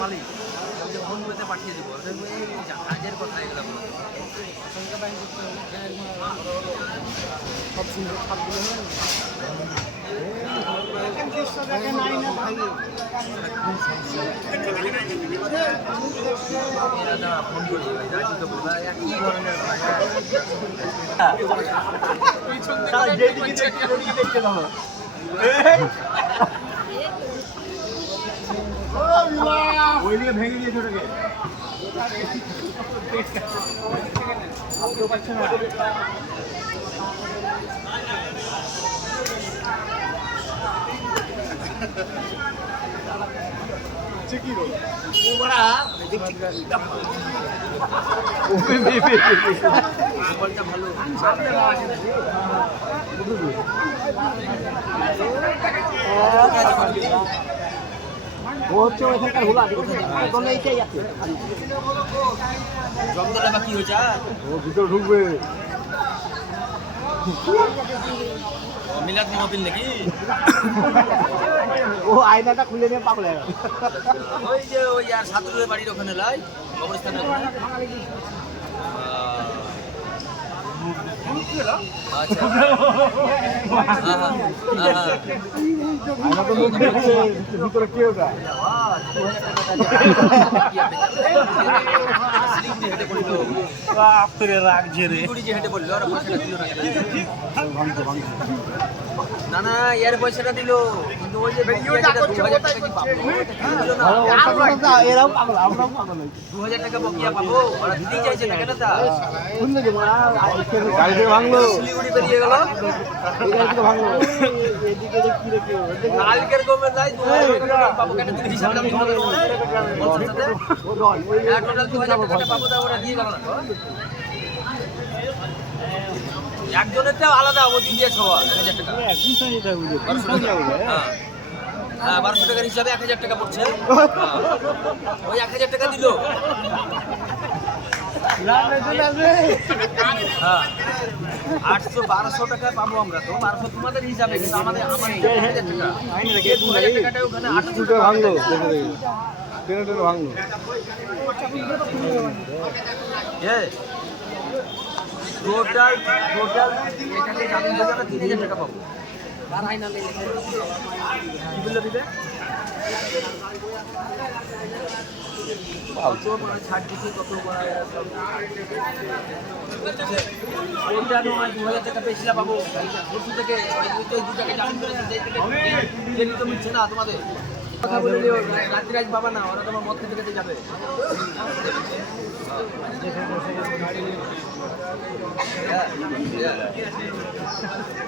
মালিক phone পেতে পাঠিয়ে দেবো কাজের কথা এগুলো বলো সব সুন্দর সবগুলো ফোন করি কি ধরনের দেখতে পাবো ওই দিয়ে ভেঙে দিয়েছে ওটাকে পাচ্ছে না কি রোল ভালো ও হচ্ছে ওইখানকার হোলা এইটাই আছে জমদাটা বা কি হয়েছে ও ভিতরে ঢুকবে মিলাদ মোবাইল নাকি ও আয়নাটা খুলে নিয়ে পাগল হয়ে গেল ওই যে ওই আর সাতুরের বাড়ির ওখানে লাই কবরস্থানের ওখানে আচ্ছা আয়না তো মুখ দেখছে ভিতরে কে ওটা রাখছে রে হেঁটে বললো ওরা পয়সাটা দিল না না এর পয়সাটা দিল কিন্তু ওই যে 2000 টাকা কি পাবো এরাও পাগল আমরাও পাগল 2000 টাকা বকিয়া পাবো ওরা দিতেই চাইছে না কেন তা শুনলে যে গাড়ি থেকে ভাঙলো শিলিগুড়ি বেরিয়ে গেল গাড়ি থেকে ভাঙলো এদিকে কি রেখে কালকের কমে যাই 2000 টাকা পাবো কেন তুমি হিসাবটা ভালো করে বলছেন সাথে টোটাল 2000 টাকা পাবো তা ওরা দিয়ে গেল না একজনের তো আলাদা ও দিয়ে ছোয়া 1000 টাকা হ্যাঁ 1200 টাকার হিসাবে 1000 টাকা পড়ছে ওই 1000 টাকা দিল হ্যাঁ 800-1200 টাকা পাবো আমরা তো 1200 তোমাদের হিসাবে কিন্তু আমাদের 1000 টাকাটা ওখানে 800 টাকা ভাঙলো টেনে ভাঙলো টোটাল এখানে জামিন বাজারে 3000 টাকা পাবো আর আইনা লেগে কি বললে দিবে কত মানে ছাড় দিতে কত ওইটা নয় 2000 টাকা পেয়েছিলাম পাবো পরশু থেকে ওই 2 টাকা জামিন করেছি যে নিতে মিলছে না তোমাদের কথা বলে নিও রাত্রি আজ বাবা না ওরা তোমার মদ খেতে খেতে যাবে Yeah.